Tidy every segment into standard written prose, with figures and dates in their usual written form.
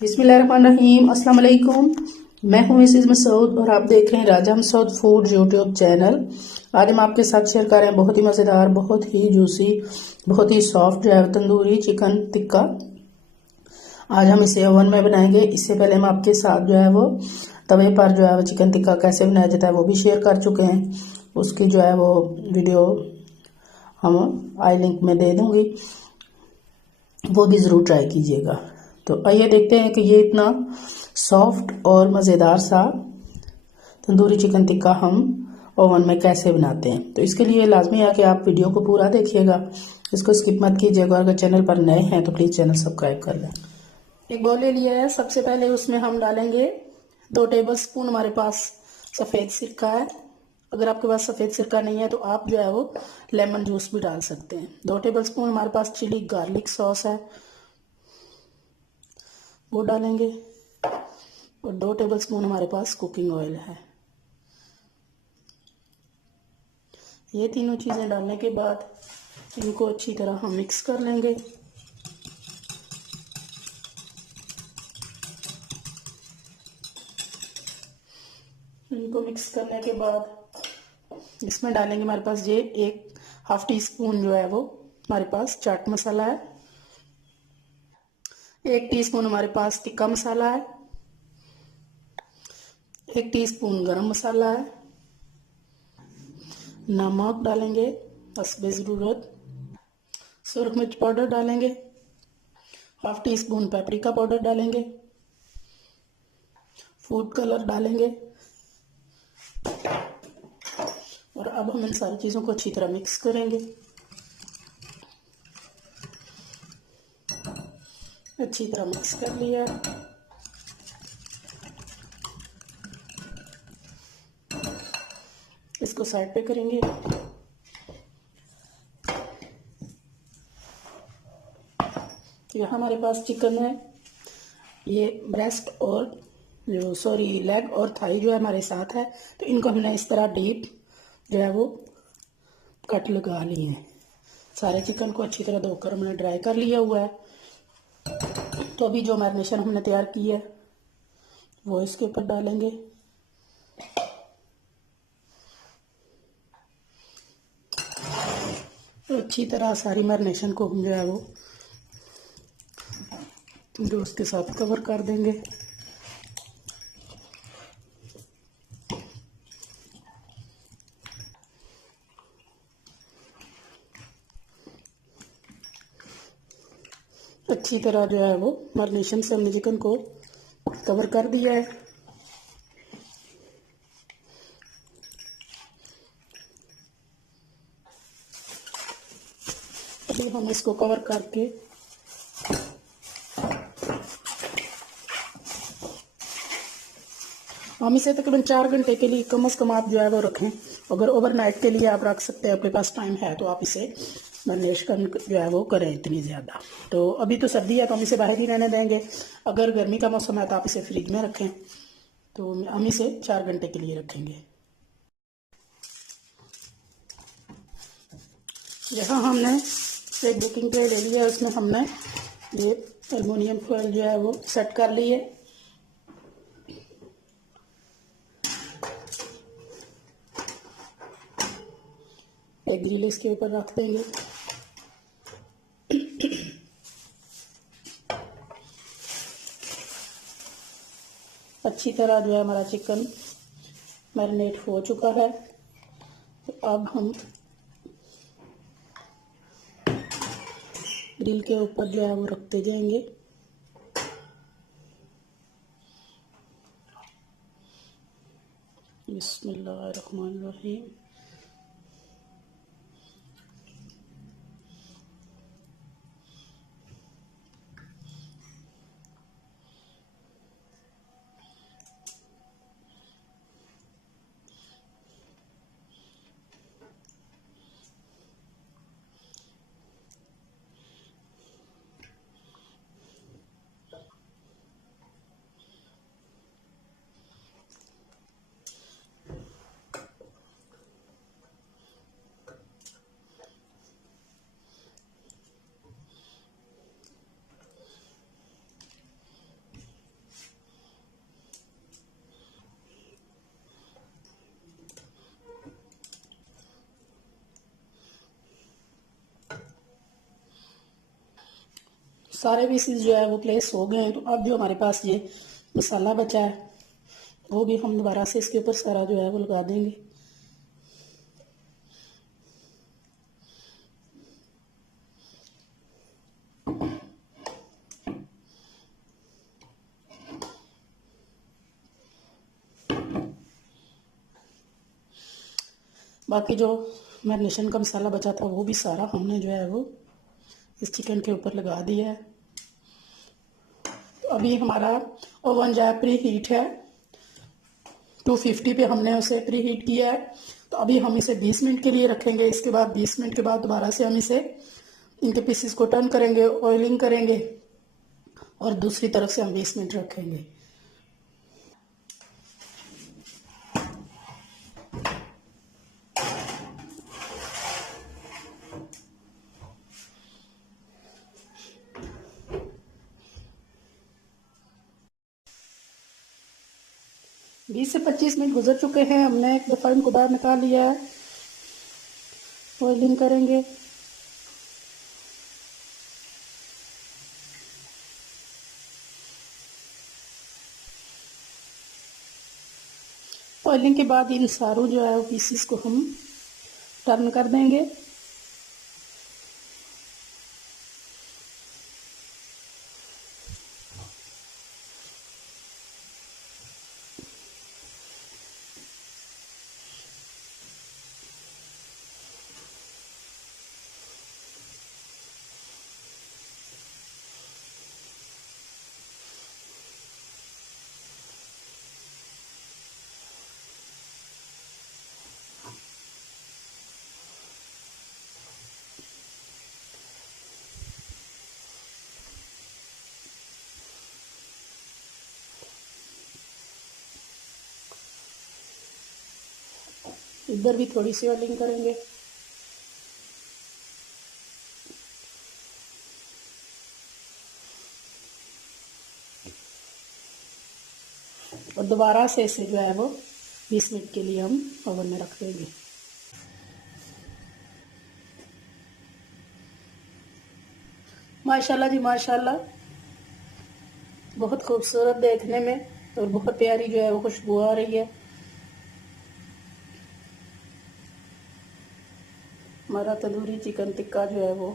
बिस्मिल्लाहिर्रहमानिर्रहीम। अस्सलाम वालेकुम। मैं हूं मिसेज मसूद और आप देख रहे हैं राजा मसूद फूड यूट्यूब चैनल। आज हम आपके साथ शेयर कर रहे हैं बहुत ही मज़ेदार, बहुत ही जूसी, बहुत ही सॉफ्ट जो है तंदूरी चिकन टिक्का। आज हम इसे ओवन में बनाएंगे। इससे पहले हम आपके साथ जो है वो तवे पर जो है वो चिकन टिक्का कैसे बनाया जाता है वो भी शेयर कर चुके हैं। उसकी जो है वो वीडियो हम आई लिंक में दे दूंगी, वो भी ज़रूर ट्राई कीजिएगा। तो आइए देखते हैं कि ये इतना सॉफ्ट और मज़ेदार सा तंदूरी चिकन टिक्का हम ओवन में कैसे बनाते हैं। तो इसके लिए लाजमी है कि आप वीडियो को पूरा देखिएगा, इसको स्किप मत कीजिएगा। अगर चैनल पर नए हैं तो प्लीज़ चैनल सब्सक्राइब कर लें। एक बाउल ले लिया है। सबसे पहले उसमें हम डालेंगे 2 टेबल स्पून हमारे पास सफ़ेद सिरका है। अगर आपके पास सफ़ेद सिरका नहीं है तो आप जो है वो लेमन जूस भी डाल सकते हैं। 2 टेबल स्पून हमारे पास चिली गार्लिक सॉस है, वो डालेंगे। और 2 टेबल स्पून हमारे पास कुकिंग ऑयल है। ये तीनों चीज़ें डालने के बाद इनको अच्छी तरह हम मिक्स कर लेंगे। इनको मिक्स करने के बाद इसमें डालेंगे हमारे पास ये 1/2 टीस्पून जो है वो हमारे पास चाट मसाला है, 1 टीस्पून हमारे पास टिक्का मसाला है, 1 टीस्पून गरम मसाला है, नमक डालेंगे हस्बे ज़रूरत, सुरख मिर्च पाउडर डालेंगे, 1/2 टीस्पून पेपरिका पाउडर डालेंगे, फूड कलर डालेंगे। और अब हम इन सारी चीज़ों को अच्छी तरह मिक्स करेंगे। अच्छी तरह मिक्स कर लिया। इसको साइड पे करेंगे। यहाँ हमारे पास चिकन है, ये ब्रेस्ट और लेग और थाई जो है हमारे साथ है। तो इनको हमने इस तरह डीप जो है वो कट लगा लिए हैं। सारे चिकन को अच्छी तरह धोकर हमने ड्राई कर लिया हुआ है। तो अभी जो मैरिनेशन हमने तैयार की है वो इसके ऊपर डालेंगे। तो अच्छी तरह सारी मैरिनेशन को हम जो है वो जो उसके साथ कवर कर देंगे। अच्छी तरह जो है वो मैरिनेशन से हमने चिकन को कवर कर दिया है। अभी हम इसको कवर करके हम इसे तकरीबन 4 घंटे के लिए कम से कम आप जो है वो रखें। अगर ओवरनाइट के लिए आप रख सकते हैं, आपके पास टाइम है तो आप इसे मैरिनेशन जो है वो करें इतनी ज़्यादा। तो अभी तो सर्दी है तो हम इसे बाहर ही रहने देंगे। अगर गर्मी का मौसम है तो आप इसे फ्रिज में रखें। तो हम इसे 4 घंटे के लिए रखेंगे। यहाँ हमने एक बेकिंग ट्रे ले लिया है, उसमें हमने ये एल्युमिनियम फॉइल जो है वो सेट कर ली है। एक ग्रिल इसके ऊपर रख देंगे। अच्छी तरह जो है हमारा चिकन मैरिनेट हो चुका है। तो अब हम ग्रिल के ऊपर जो है वो रखते जाएंगे। बिस्मिल्लाहिर्रहमानिर्रहीम। सारे पीसेस जो है वो प्लेस हो गए हैं। तो अब जो हमारे पास ये मसाला बचा है वो भी हम दोबारा से इसके ऊपर सारा जो है वो लगा देंगे। बाकी जो मैरिनेशन का मसाला बचा था वो भी सारा हमने जो है वो इस चिकन के ऊपर लगा दिया है। तो अभी हमारा ओवन जो है प्री हीट है, 250 पे हमने उसे प्री हीट किया है। तो अभी हम इसे 20 मिनट के लिए रखेंगे। इसके बाद 20 मिनट के बाद दोबारा से हम इसे इनके पीसेस को टर्न करेंगे, ऑयलिंग करेंगे और दूसरी तरफ से हम 20 मिनट रखेंगे। बीस से 25 मिनट गुजर चुके हैं। हमने एक दफ़ा इनको बाहर निकाल लिया है, ऑयलिंग करेंगे। ऑयलिंग के बाद इन सारों जो है पीसेस को हम टर्न कर देंगे। इधर भी थोड़ी सी ऑयलिंग करेंगे। और दोबारा से इसे जो है वो 20 मिनट के लिए हम ओवन में रख देंगे। माशाल्लाह जी माशाल्लाह, बहुत खूबसूरत देखने में और बहुत प्यारी जो है वो खुशबू आ रही है। हमारा तंदूरी चिकन टिक्का जो है वो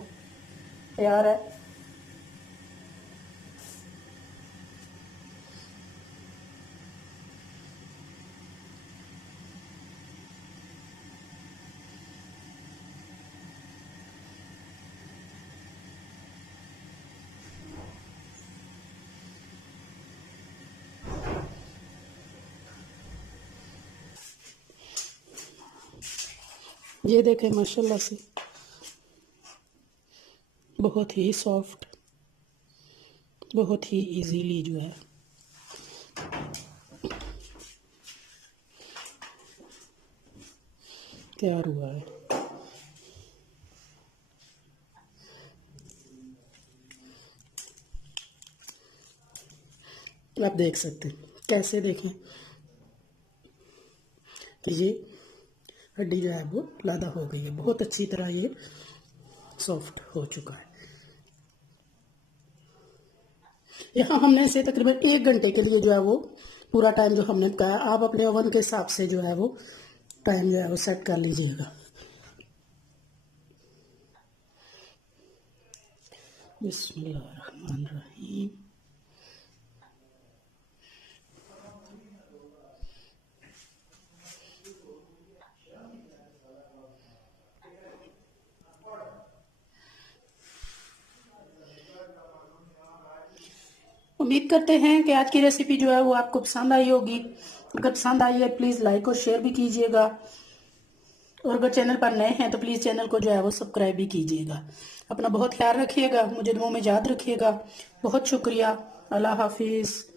तैयार है। ये देखें माशाल्लाह से बहुत ही सॉफ्ट, बहुत ही इजीली जो है तैयार हुआ है। आप देख सकते हैं, कैसे देखें कि ये हड्डी जो है वो लादा हो गई है, बहुत अच्छी तरह ये सॉफ्ट हो चुका है। यहाँ हमने इसे तकरीबन 1 घंटे के लिए जो है वो पूरा टाइम जो हमने बताया, आप अपने ओवन के हिसाब से जो है वो टाइम जो है वो सेट कर लीजिएगा। बिस्मिल्लाहिर्रहमानिर्रहीम। उम्मीद करते हैं कि आज की रेसिपी जो है वो आपको पसंद आई होगी। अगर पसंद आई है प्लीज़ लाइक और शेयर भी कीजिएगा, और अगर चैनल पर नए हैं तो प्लीज़ चैनल को जो है वो सब्सक्राइब भी कीजिएगा। अपना बहुत ख्याल रखिएगा, मुझे दुआओं में याद रखिएगा। बहुत शुक्रिया। अल्लाह हाफिज़।